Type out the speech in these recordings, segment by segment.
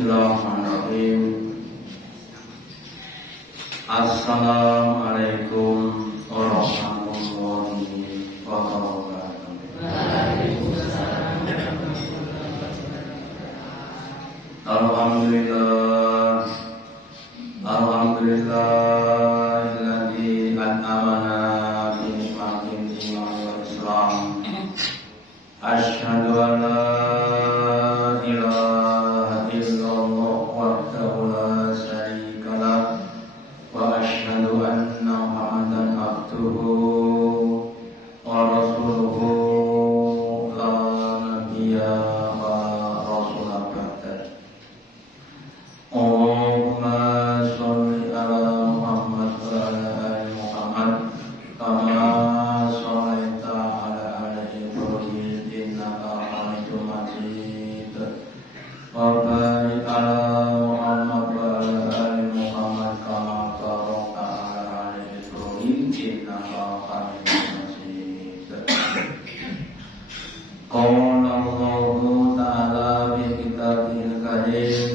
Bismillahirrahmanirrahim. Assalamualaikum warahmatullahi wabarakatuh. Alhamdulillah, alhamdulillahilladzi an'amana bi nikmatil iman wal Islam. Asyhadu an la ilaha illallah wahdahu la syarika lah wa asyhadu anna Muhammadan abduhu wa rasuluhu la nabiyya wa rasulah ba'da. Allahumma sholli ala Muhammad wa ala ali Muhammad kama shallaita ala ali Ibrahim innaka Hamidum Majid. Wa barik ala Muhammad wa ala ali Muhammad kama barakta ala ali Ibrahim innaka Hamidum Majid. Qala Allahu ta'ala fi kitabihil karim.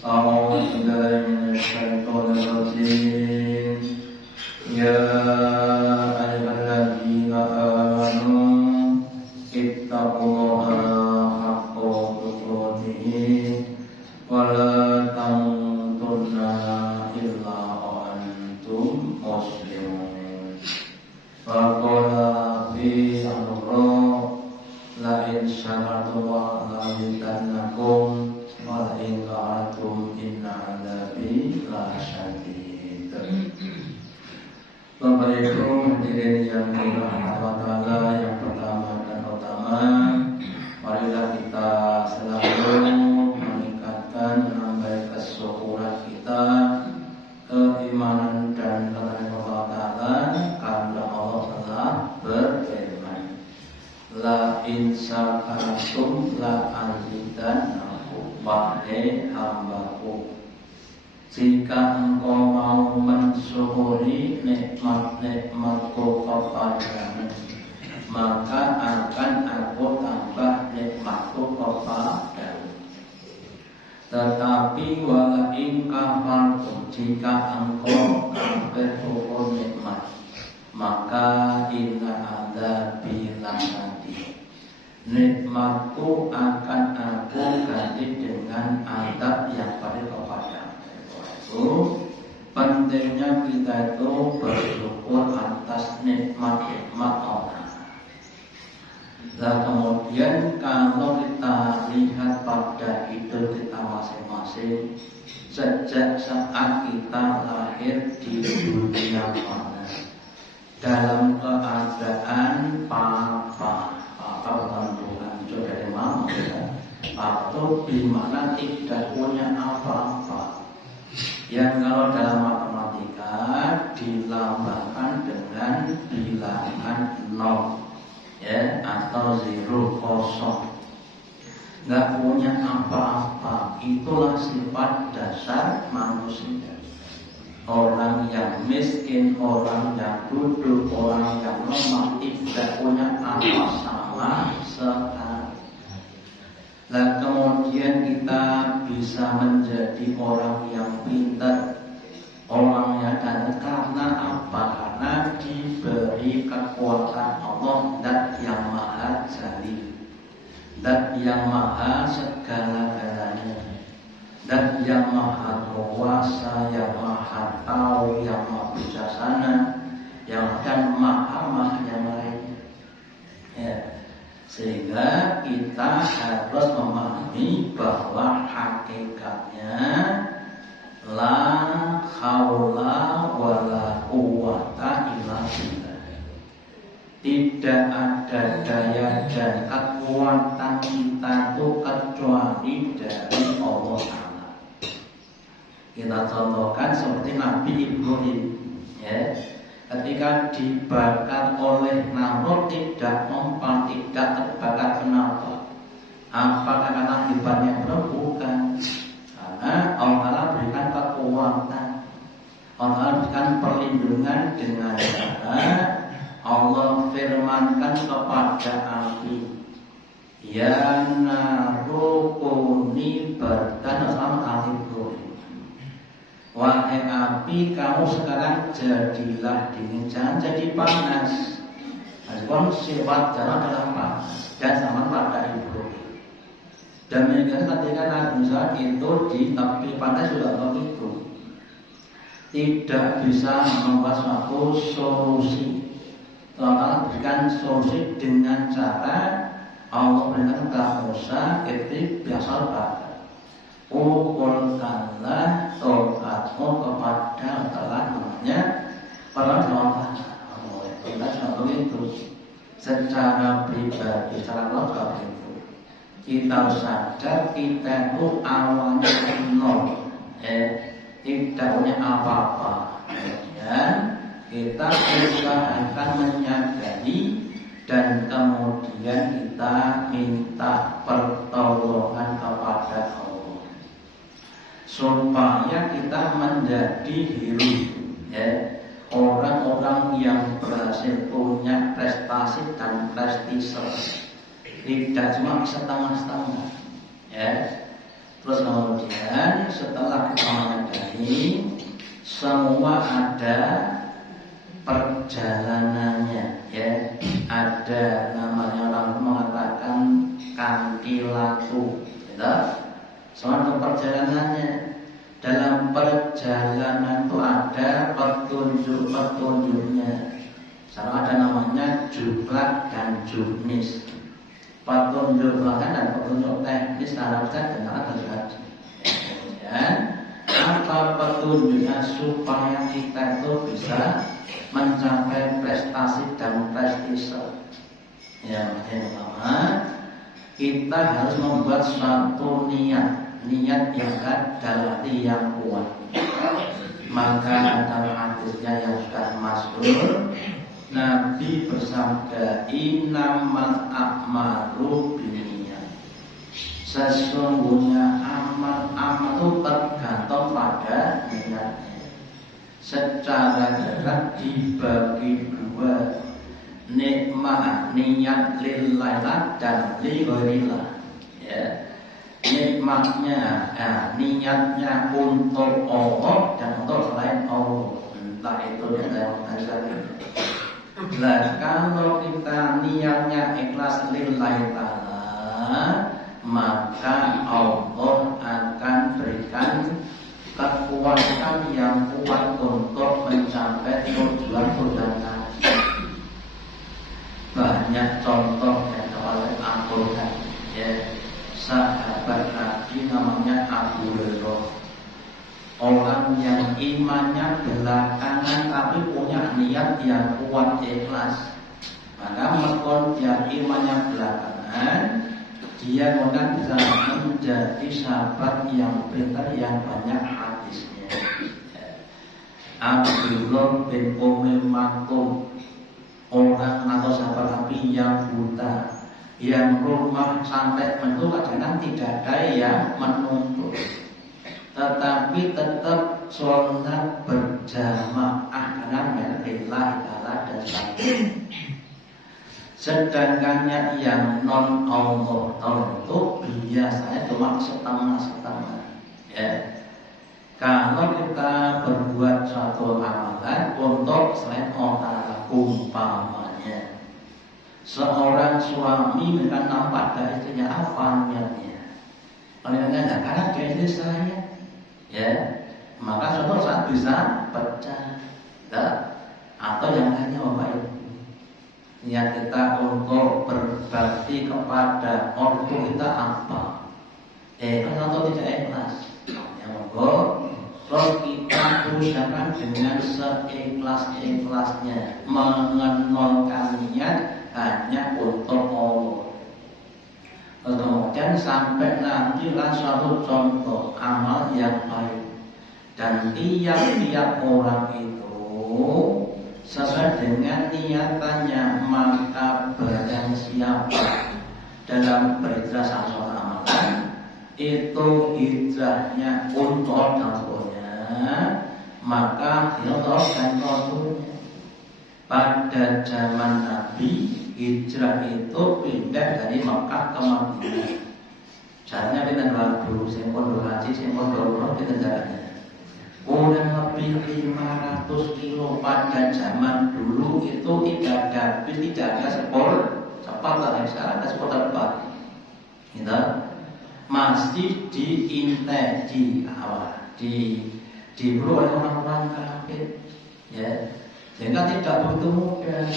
A'udzu billahi minasyaitonir rajim. Ya ayyuhalladzina amanu ittaqullaha haqqa tuqatih wa la tamutunna illa wa antum muslimun. Wa qala fi amra la in syakartum wa la azidannakum wa la in ka'atum inna 'adzabi lasyadid. Bapak Ibu hadirin yang dirahmati Allah Ta'ala, yang pertama dan utama, marilah kita selalu meningkatkan, menambah kesyukuran kita, keimanan dan ketakwaan Allah Ta'ala, karena Allah telah berfirman, la in syakartum la azidannakum, wahai hambaku, jika engkau mau mensyukuri nikmat-nikmatku kepadamu, maka akan aku tambah nikmatku kepadamu. Tetapi wala in kafartum, jika engkau kafir hukum nikmat, maka inna adzabi lasyadid, nikmatku akan aku ganti dengan azab yang pada kepadamu. Pentingnya kita itu bersyukur atas nikmat-nikmat Allah. Nah kemudian kalau kita lihat pada hidup kita masing-masing, sejak saat kita lahir di dunia mana, dalam keadaan papa bukan Tuhan, juga dari mama atau di mana tidak punya apa-apa, yang kalau dalam matematika dilambangkan dengan bilangan 0 ya, atau 0 kosong, nggak punya apa-apa. Itulah sifat dasar manusia. Orang yang miskin, orang yang duduk, orang yang lemah, tidak punya apa sama sekali. Nah kemudian kita bisa menjadi orang yang pintar, orang yang dan karena apa? Karena diberi kekuatan Allah, Dat yang maha jalil, Dat yang maha segala-galanya, Dat yang maha kuasa, yang maha tahu, yang maha bijaksana, yang dan maha yang lainnya ya. Sehingga kita harus memahami bahwa hakikatnya la haula wala quwwata illa billah. Tidak ada daya dan kekuatan kita itu kecuali dari Allah Ta'ala. Kita contohkan seperti Nabi Ibrahim ya. Ketika dibakar oleh Namrud tidak mempan, tidak terbakar. Kenapa? Apakah karena hebatnya belum? Bukan. Karena Allah berikan kekuatan, Allah berikan perlindungan dengan cara Allah firmankan kepada api, ya narukuni bardan Tapi kamu sekarang jadilah dingin, jangan jadi panas. Meskipun sifat jalan adalah panas dan sama pada Ibrahim. Demikian ketika Nabi Musa itu di tepi pantai sudah begitu, tidak bisa membuat suatu solusi. Allah berikan solusi dengan cara Allah berikan kepada Musa itu biasa pada ukurkanlah to'atmu kepada telah namanya para ulama. Kita contoh itu secara pribadi, secara lokal itu kita sadar kita itu awalnya nol, tidak punya apa-apa. Kemudian kita usahakan menyadari dan kemudian kita minta pertolongan kepada Allah supaya kita menjadi hero, orang-orang yang berhasil punya prestasi dan prestise, tidak cuma setengah-setengah, Terus kemudian setelah kita menyadari semua ada perjalanannya, ada namanya orang mengatakan kantilatu, semua perjalanannya. Dalam perjalanan itu ada petunjuk-petunjuknya. Sama ada namanya jublak dan jurnis. Petunjuk belakang dan petunjuk teknis dalam dan terjadi. Kemudian apa petunjuknya supaya kita itu bisa mencapai prestasi dan prestise? Yang pertama, kita harus membuat suatu niat yang adalah yang kuat. Maka dalam hadisnya yang sudah masyhur, Nabi bersabda, innamal a'malu binniyat. Sesungguhnya amal itu tergantung pada niatnya. Secara jelas dibagi dua, nikmat niat lillah dan li ghairillah. Nikmatnya, niatnya untuk Allah dan untuk selain Allah. Entah itu dalam bahasa Nah, kalau kita niatnya ikhlas lillahi ta'ala, maka Allah akan berikan kekuatan yang kuat untuk mencapai tujuan tadi. Banyak contoh yang oleh Al-Quran, sahabat Nabi namanya Abu Hurairah, orang yang imannya belakangan tapi punya niat yang kuat ikhlas. Maka meskipun dia imannya belakangan, dia akan bisa menjadi sahabat yang pintar yang banyak hadisnya. Abdullah bin Umi Maktum, orang atau sahabat Nabi yang buta, yang rumah sampai mentu kadang tidak ada yang menuntut, tetapi tetap sholat berjamaah karena melillahi ta'ala dan sebagainya. Sedangkan yang non Allah itu biasanya cuma setengah-setengah. Kalau kita berbuat suatu amalan untuk selain Allah, umpamanya seorang suami mereka nampak dari istrinya apa niatnya? Niatnya karena dia istri saya, maka suatu saat bisa pecah, atau yang lainnya Bapak Ibu. Niat kita untuk berbakti kepada ortu kita apa? Kalau tidak ikhlas, terus kita usahakan dengan seikhlas-ikhlasnya mengenalkan niat hanya untuk Allah. Kemudian sampai nanti suatu contoh amal yang baik, dan tiap-tiap orang itu sesuai dengan niatannya. Maka barang siapa dalam berhijrah satu amalan itu hijrahnya untuk Allah, maka Allah dan Rasulnya. Pada zaman Nabi, hijrah itu pindah dari Makkah ke Madinah. Caranya pindah dulu, sing pondok haji, sing pondok umroh, pindah jalannya. kurang lebih 500 kilo. Pada zaman dulu itu tidak ada sepeda sekarang ada sepeda gitu. Masih diintai diburu oleh orang-orang kafir, ya, sehingga tidak begitu mudah.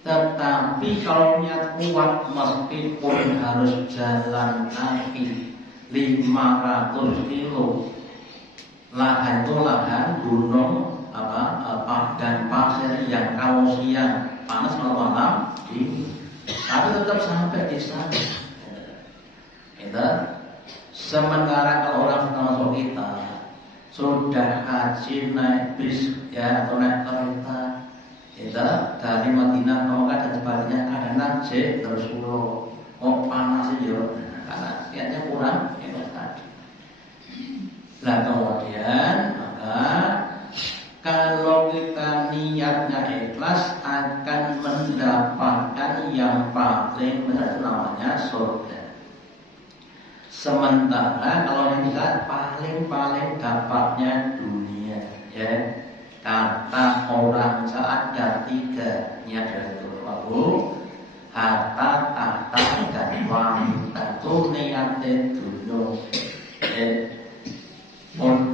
Tetapi kalau niat kuat, meskipun harus jalan kaki 500 kilo, lahan itu lahan gunung dan pasir yang kalau siang panas, kalau malam dingin, tapi tetap sampai di sana. Sementara kalau orang termasuk kita sudah haji naik bis ya atau naik kereta, dari Madinah ke Mekah dan sebaliknya, kadang-kadang terus pulau panas ya, karena niatnya kurang tadi. Nah kemudian maka kalau kita niatnya ikhlas akan mendapatkan yang paling besar, namanya surga. Sementara kalau yang kita paling dapatnya dunia, ya, kata orang saat ada 3 niat dari Tuhan, harta, tahta, dan wanita. Itu niatnya dulu.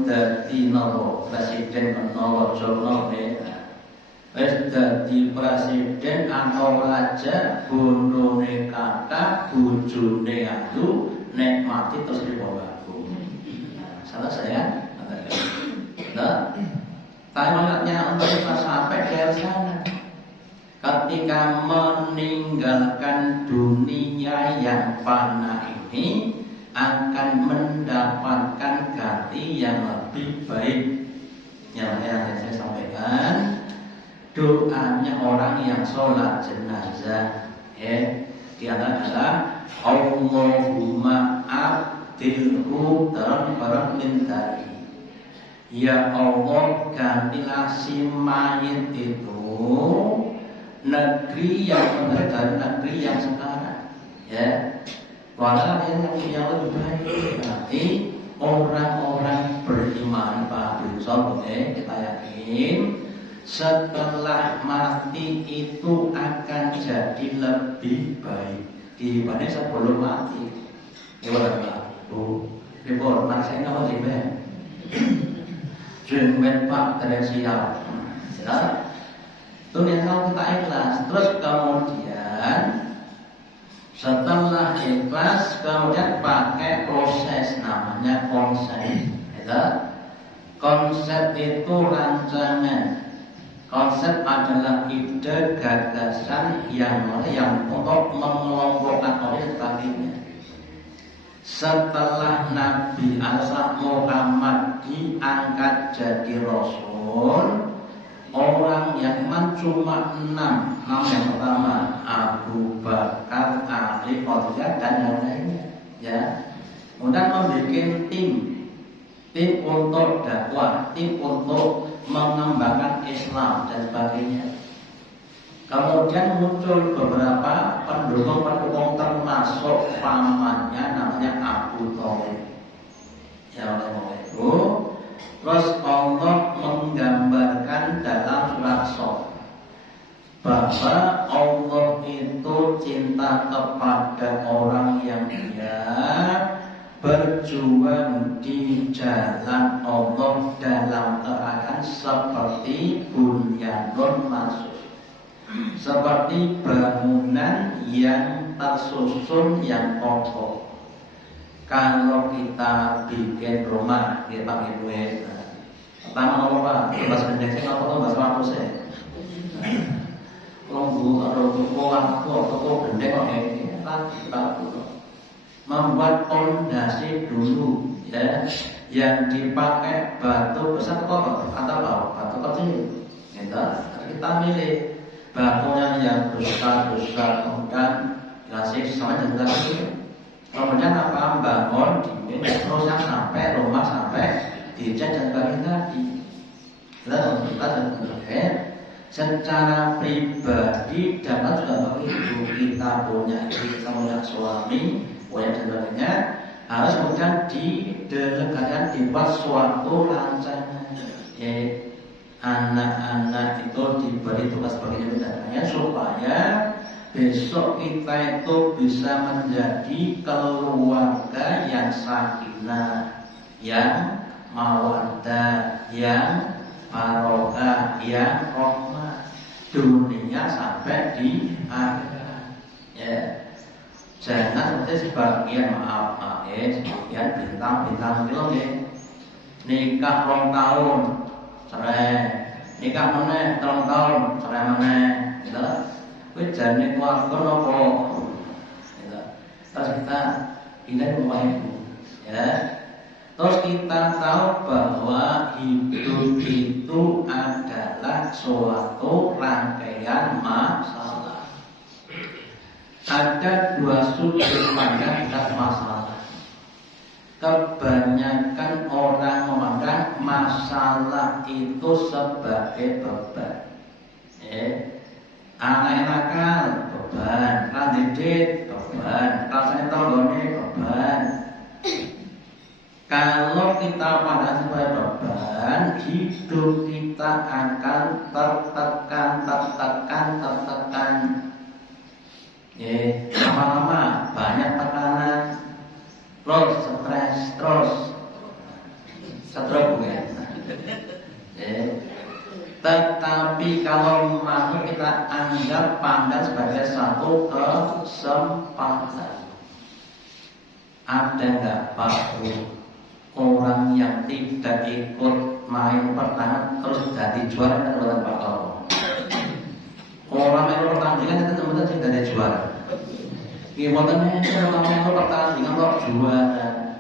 Dadi nopo presiden nopo jono wis dadi presiden atau raja, bondone kata, bojone ayu, nek mati terus dibawaku. Salah saya? Nah, tamatnya untuk kita sampai ke sana. Ketika meninggalkan dunia yang fana ini, akan mendapatkan ganti yang lebih baik. Yang saya sampaikan, doanya orang yang sholat jenazah, di antara Allahumma abdilhu dalam barang mintari, ya Allah gantilah si mayit itu negeri yang benar dari negeri yang sekarang, ya. Walau yang lebih baik. Berarti orang-orang beriman Pak Bilsol, kita yakin setelah mati itu akan jadi lebih baik dibanding sebelum mati. Gimana Pak? Bu, ribut, mana saya nggak mau ribet. Jangan Pak tidak siap. Itu yang kalau kita ikhlas. Terus kemudian setelah ikhlas, kemudian pakai proses namanya konsep. Konsep itu rancangan. Konsep adalah ide, gagasan yang untuk mengelompokkan orang sebagainya. Setelah Nabi Muhammad diangkat jadi Rasul, orang yang iman cuma 6. Yang pertama Abu Bakar, Ali, Khadijah dan yang lainnya, ya. Kemudian membuat tim untuk dakwah, tim untuk mengembangkan Islam dan sebagainya. Kemudian muncul beberapa pendukung termasuk pamannya namanya Abu Thalib. Ya oleh itu, terus Allah menggambarkan dalam surat Shaf bahwa Allah itu cinta kepada orang yang dia berjuang di jalan Allah dalam keadaan seperti bunyanun marsus, seperti bangunan yang tersusun yang kokoh. Kalau kita bikin rumah, kita pakai duit. Pertama apa? Bahasa Indonesia apa tuh bahasa Indonesia? Toko gendeng kok ini membuat fondasi dulu, ya, yang dipakai batu besar atau batu kecil. Kita milih batunya yang besar, kemudian dikasih sama jenderal itu. Kemudian bangun terus sampai rumah sampai dicat dan sebagainya tadi. Secara pribadi dapat juga begitu, kita punya suami, punya sebagainya, harus kemudian didelegasikan, dibuat suatu rancangan. Anak-anak itu diberi tugas sebagai bidadarinya supaya besok kita itu bisa menjadi keluarga yang sakinah, yang mawaddah, yang barokah, yang rahmah dunia sampai di akhirat. Ya. Jangan seperti sebagian sebagian bintang-bintang film ya. Nikah 2 tahun cerai, nikah meneh 3 tahun cerai meneh, gitu. Kuwi jane keluarga nopo, gitu. Terus kita pindah ke rumah ibu, ya. Terus kita tahu bahwa hidup itu adalah suatu rangkaian masalah. Ada 2 sudut pandang terhadap masalah. Kebanyakan orang memandang masalah itu sebagai beban. Anak-anak beban, kandidat beban, rasanya tanggone beban. Kalau kita pandang sebagai beban, hidup kita akan tertekan. Lama-lama banyak tekanan, terus stres, terus stroke ya. Tetapi kalau mau kita anggap pandang sebagai satu kesempatan. Ada nggak Pak orang yang tidak ikut main pertandingan terus jadi juara dan bukan Pak Toro? Orang yang pertandingan itu teman-teman tidak ada juara. Gimana kalau yang pertandingan kok juara?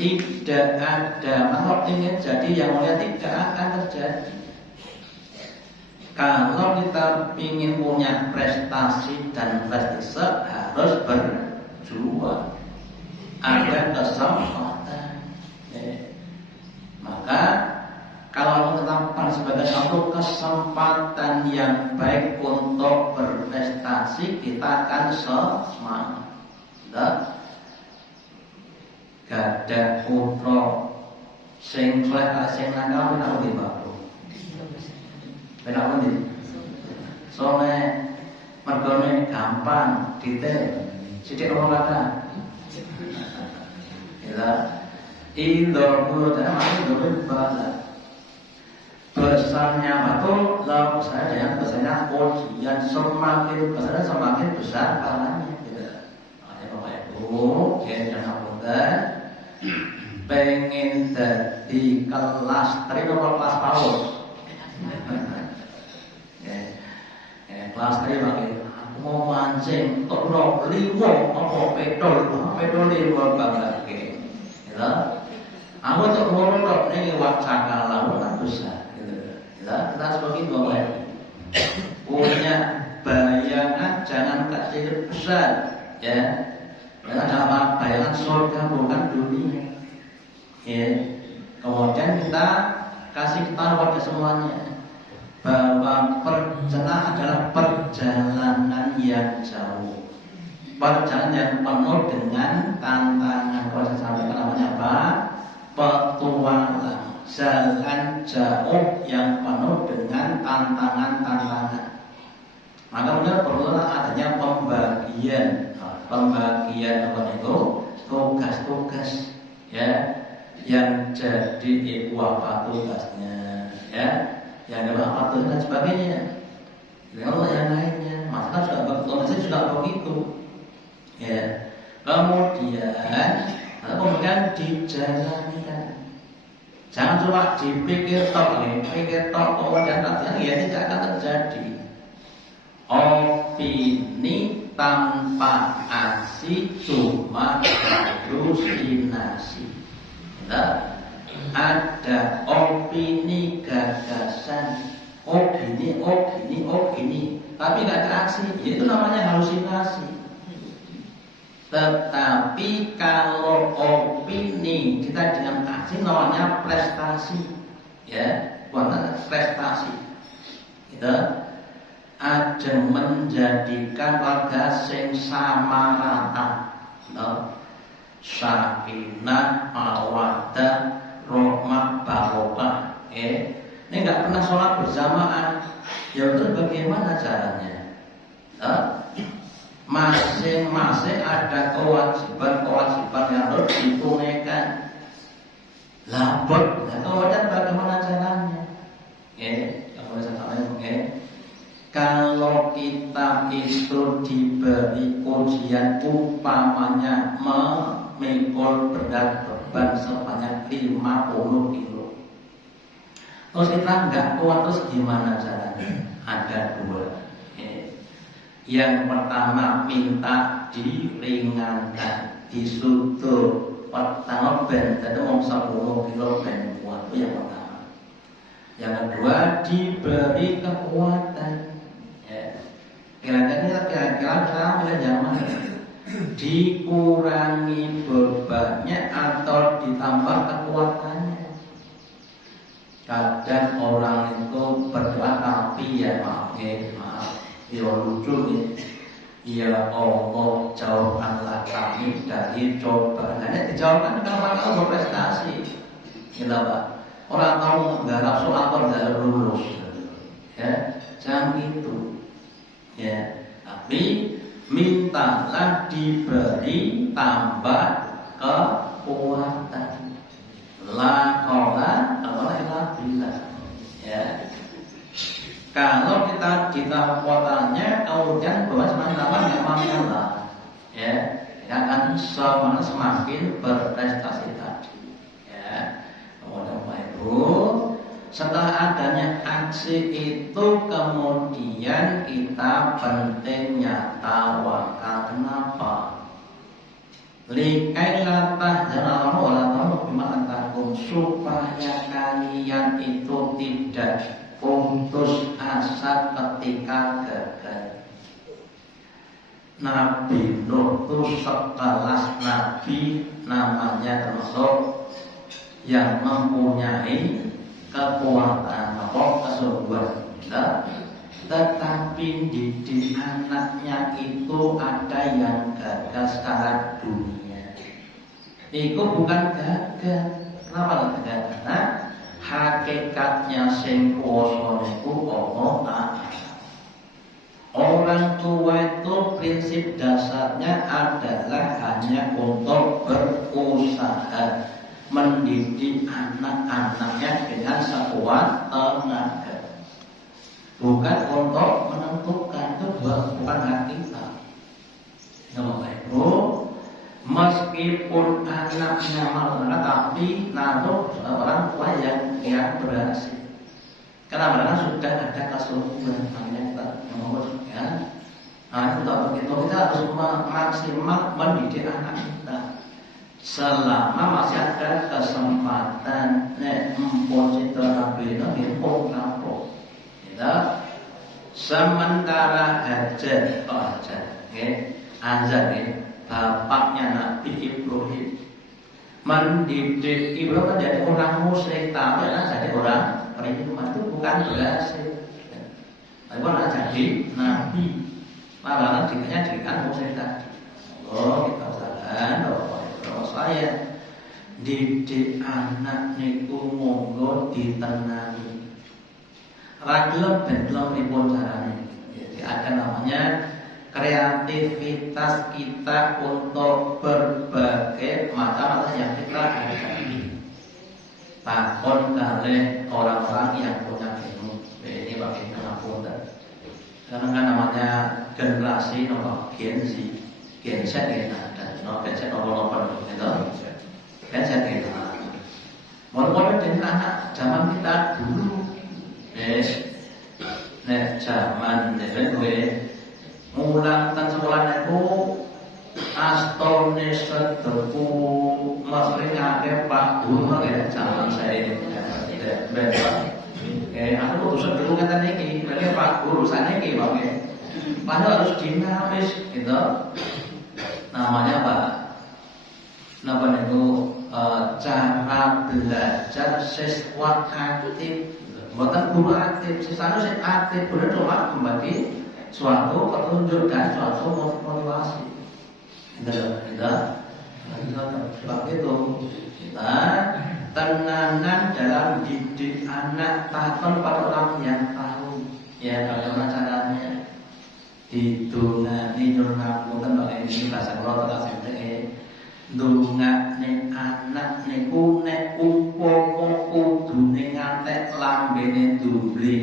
Tidak ada. Kalau ingin jadi yang mulia tidak akan terjadi. Kalau kita ingin punya prestasi dan prestise harus berjuang. Ada kesempatan. Maka kalau ditetapkan sebagai satu kesempatan yang baik untuk berprestasi, kita akan semangat. Gada putra sing saleh sing nakal menawa di Bapak. Menawa di. Soalnya mergone gampang, detail, sithik olahraga. Ya. Indor dan masih banget. Besarnya batu, lalu saya yang besarnya ujian, semakin besar semakin besar pahalanya. Gitu. Ada bapak ibu, jangan muda, pengen jadi kelas teri atau kelas paus. Kelas teri bagi aku mau mancing, tolong limo, apa pedol limo banget. Gitu. Aku untuk ngurut ini wacana lalu tak besar. Kita sebagai bapak punya bayangan jangan kecil besar, ya. Ada bayangan surga bukan dunia. Ya. Kemudian kita kasih tahu pada semuanya bahwa perjalanan adalah perjalanan yang jauh, perjalanan yang penuh dengan tantangan. Kalau saya sampaikan namanya apa? Petualang. Jalan jauh yang penuh dengan tantangan. Maka benar perlulah adanya pembagian apa itu tugas-tugas, ya, yang jadi ibu apa tugasnya, ya, yang apa tugasnya dan sebagainya. Kalau yang lainnya, maka sudah begitu, ya. Kemudian dijalankan. Jangan cuma dipikir kemudian nanti ya tidak akan terjadi. Opini tanpa aksi cuma halusinasi. Ada opini gagasan, opini, tapi nggak ada aksi, itu namanya halusinasi. Tetapi kalau opini kita dengan aksi namanya prestasi, ya, bukan prestasi. Kita ada menjadikan warga sing sama rata, sakinah, mawaddah, rahmah, barokah. Ini nggak pernah sholat berjamaah. Ya terus bagaimana caranya? Masing-masing ada kewajiban yang harus ditunaikan. Labot, kemudian bagaimana caranya? Kalau kita itu diberi ujian umpamanya memikul berat beban sebanyak 50 kilo, terus kita nggak kuat, terus gimana caranya? Ada dua. Yang pertama minta diringankan, disutur. Pertama ben, jadi mau 10 kilo ben kuat, itu yang pertama. Yang kedua diberi kekuatan. Kira-kira sekarang pilih zaman dikurangi bebannya atau ditambah kekuatannya. Kadang orang itu berdoa tapi ya maaf, ya lucu nih. Ya Allah, jawabkanlah kami dari cobaan. Hanya dijawabkan kalau kamu berprestasi. Gila Pak. Orang tahu nggak nafsu apa nggak lulus. Ya, jangan gitu. Ya, tapi mintalah diberi tambah kekuatan. La qaula illa billah. Ya. Kalau kita kekuatannya kemudian bahwa teman-teman memang lah, ya akan semakin berprestasi tadi. Ya, kemudian Bapak Ibu, setelah adanya aksi itu kemudian kita pentingnya tawakal. Kenapa? Likai latah jangan supaya kalian itu tidak putus asa ketika gagal. Nabi Nuh itu sekelas nabi namanya termasuk yang mempunyai kekuatan kesungguhan. Tetapi didik anaknya itu ada yang gagal secara dunia. Itu bukan gagal. Kenapa gagal? Karena hakikatnya sing kuwasa niku Allah. Orang tua itu prinsip dasarnya adalah hanya untuk berusaha mendidik anak-anaknya dengan sekuat tenaga, bukan untuk menentukan. Itu bukan hak kita. Bapak Ibu, meskipun anaknya malah tapi naruh orang tua yang berhasil, karena mereka sudah ada kesungguhan kita mengurus ya. Nah, untuk begitu kita harus maksimal mendidik anak kita selama masih ada kesempatan. Empun cita rabina empun kapok. Kita sementara hajat azan bapaknya Nabi Ibrahim mendidik Ibrahim menjadi orang musyrik, tapi jadi orang beriman itu bukan berhasil. Tapi malah jadi Nabi, malah dikanya jadikan musyrik tadi. Kita usahakan kalau saya didik anak niku monggo ditenangi. Ragilem ben pripun carane. Jadi ada namanya kreativitas kita untuk berbagai macam yang kita hadapi. Takon kali orang-orang yang punya ilmu. Ini bagi pengapunten. Karena kan namanya generasi nomor Gen Z, Gen Z kita ada, Gen Z nomor itu, Gen Z kita. Mulai dari anak zaman kita dulu, zaman gue mulang tan sekolah itu astone sedeku mesti ngake Pak Guru ya zaman saya ini aku urusan dulu kata niki, berarti Pak Guru sana niki bang, padahal harus dinamis gitu. Namanya apa? Namanya itu cara belajar siswa aktif, bukan guru aktif. Sisanya sih aktif, benar cuma membagi suatu petunjuk dan suatu motivasi. Gitu. Sebab itu kita tenanan dalam didik anak, takon pada orang yang tahu. Ya, bagaimana caranya? Didongani nyuwun ngapunten kok ini bahasa kula tak senteke. Ndongakne anak niku nek umpama kudune ngantek lambene ndumble.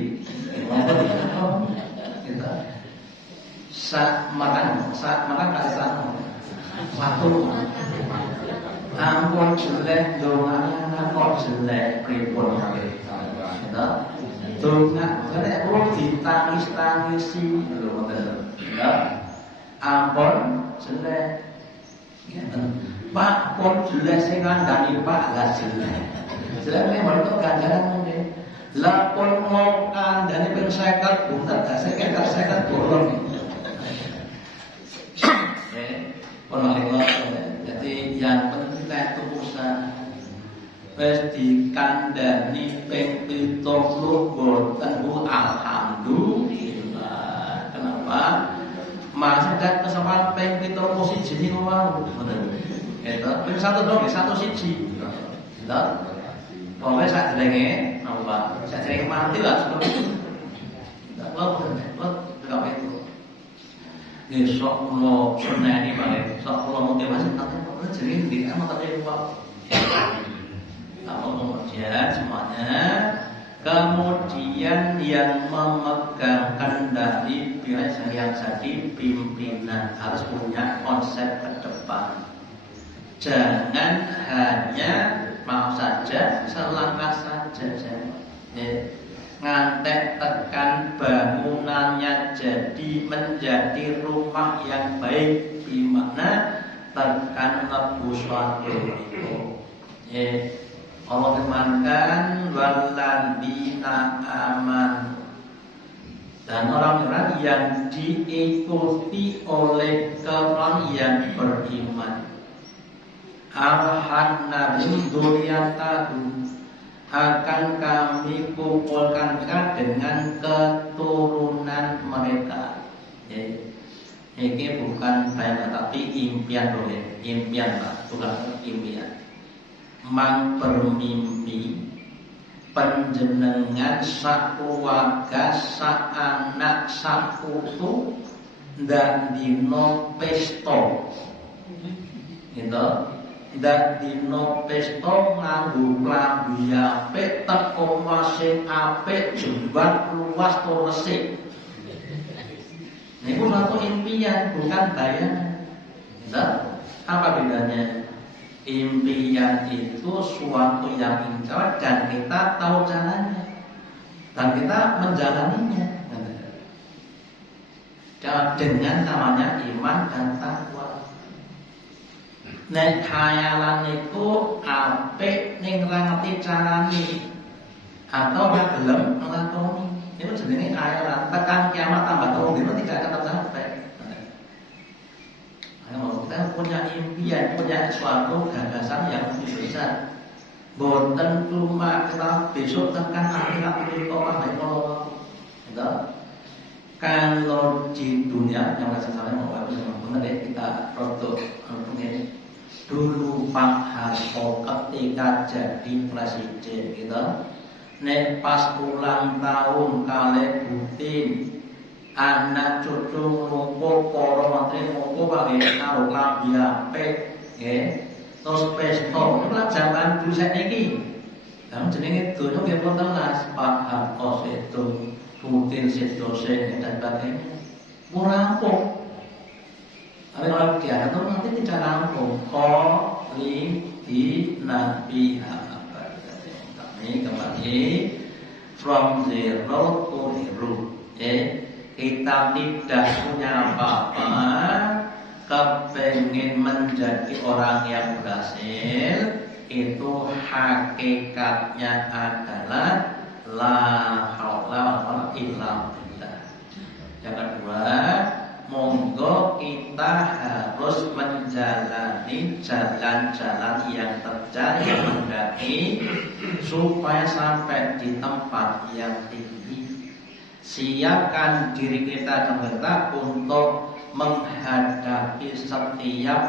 Kita sak makan kali sana. Satu. Ampun jelek ndongane anak kok jelek pripun kali. Kita dongak nek kula ditangis-tangisi lho ngoten. Ya. Ampun jelek. Pak pun jelek sing ngandani Pak lah jelek. Jelek memang kok ganjaran ngene. Lah pun mau kandhane ping 50 buntet gak 50 bolong. Jadi yang penting itu usaha. Wis dikandhani ping 70 boten bu alhamdulillah. Kenapa? Masih ada kesempatan ping 71 niku wau. Ngoten. Eta ping 1 dong, 1 siji. Lah. Pokoke sak derenge napa? Sak derenge mati lah sebab itu. Enggak apa itu. Besok mau seneni balik. Sok kula motivasi tapi kok jenenge ndi kan tadi lupa. Kemudian semuanya, kemudian yang memegang kendali biasa yang jadi pimpinan harus punya konsep ke depan. Jangan hanya mau saja selangkah saja, ngantek tekan bangunannya jadi menjadi rumah yang baik, di mana tekan lebu suatu itu. Allah firmankan waladina aman, dan orang-orang yang diikuti oleh orang yang beriman. Arhan nabi dzurriyyatahu, akan kami kumpulkan mereka dengan keturunan mereka. Ini bukan bayangan tapi impian boleh, impian Pak, bukan impian. Mang bermimpi panjenengan sakeluarga sak anak sak putu ndak dino pesto. Gitu. Ndak dino pesto nganggo klambi apik, teko mesin apik, jembar luas tur resik. Niku satu impian bukan bayangan. Gitu. Apa bedanya? Impian itu suatu yang incaran dan kita tahu caranya dan kita menjalaninya dengan namanya iman dan takwa. Nek khayalan itu apik ning ora ngerti carane atau ora gelem nglakoni. Itu jenenge khayalan. Tekan kiamat tambah telung dino tidak akan tercapai. Kita punya impian, punya suatu gagasan yang lebih besar. Boten cuma kita besok tekan akhirat itu orang kalau kalau di dunia yang saya mau benar kita produk ini dulu Pak Harto ketika jadi presiden gitu, nek pas ulang tahun kali Putin. Anak cucu ngumpul, para menteri ngumpul bagi naruh lambi apik, terus pesto. Itu lah zaman dulu saya ini. Namun jenenge donya nggih pun telas, Pak Harto sedo, Putin sedo dan sebagainya. Murampung. Tapi kalau dia itu nanti tidak rampung. Di Nabi Muhammad. Kami kembali from zero to hero. Kita tidak punya apa-apa, kepengen menjadi orang yang berhasil, itu hakikatnya adalah la haula wala illa billah. Yang kedua, monggo kita harus menjalani jalan-jalan yang terjal yang mendaki supaya sampai di tempat yang tinggi. Siapkan diri kita untuk menghadapi setiap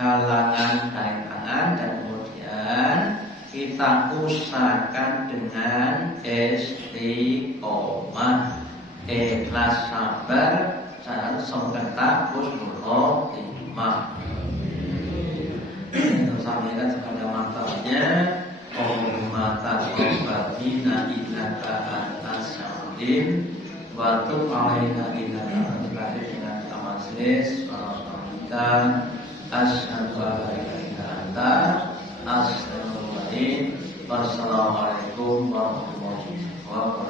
halangan dari tangan dan kemudian kita usahakan dengan istiqomah, ikhlas, sabar, dan semoga husnul khotimah. Sampaikan kepada matanya, Allahumma taqabbal minna innaka antas samiul wa tub alaina innaka antal dengan majlis wa asyhadu an la ilaha illa anta astaghfiruka wa atubu ilaik. Wassalamualaikum warahmatullahi wabarakatuh.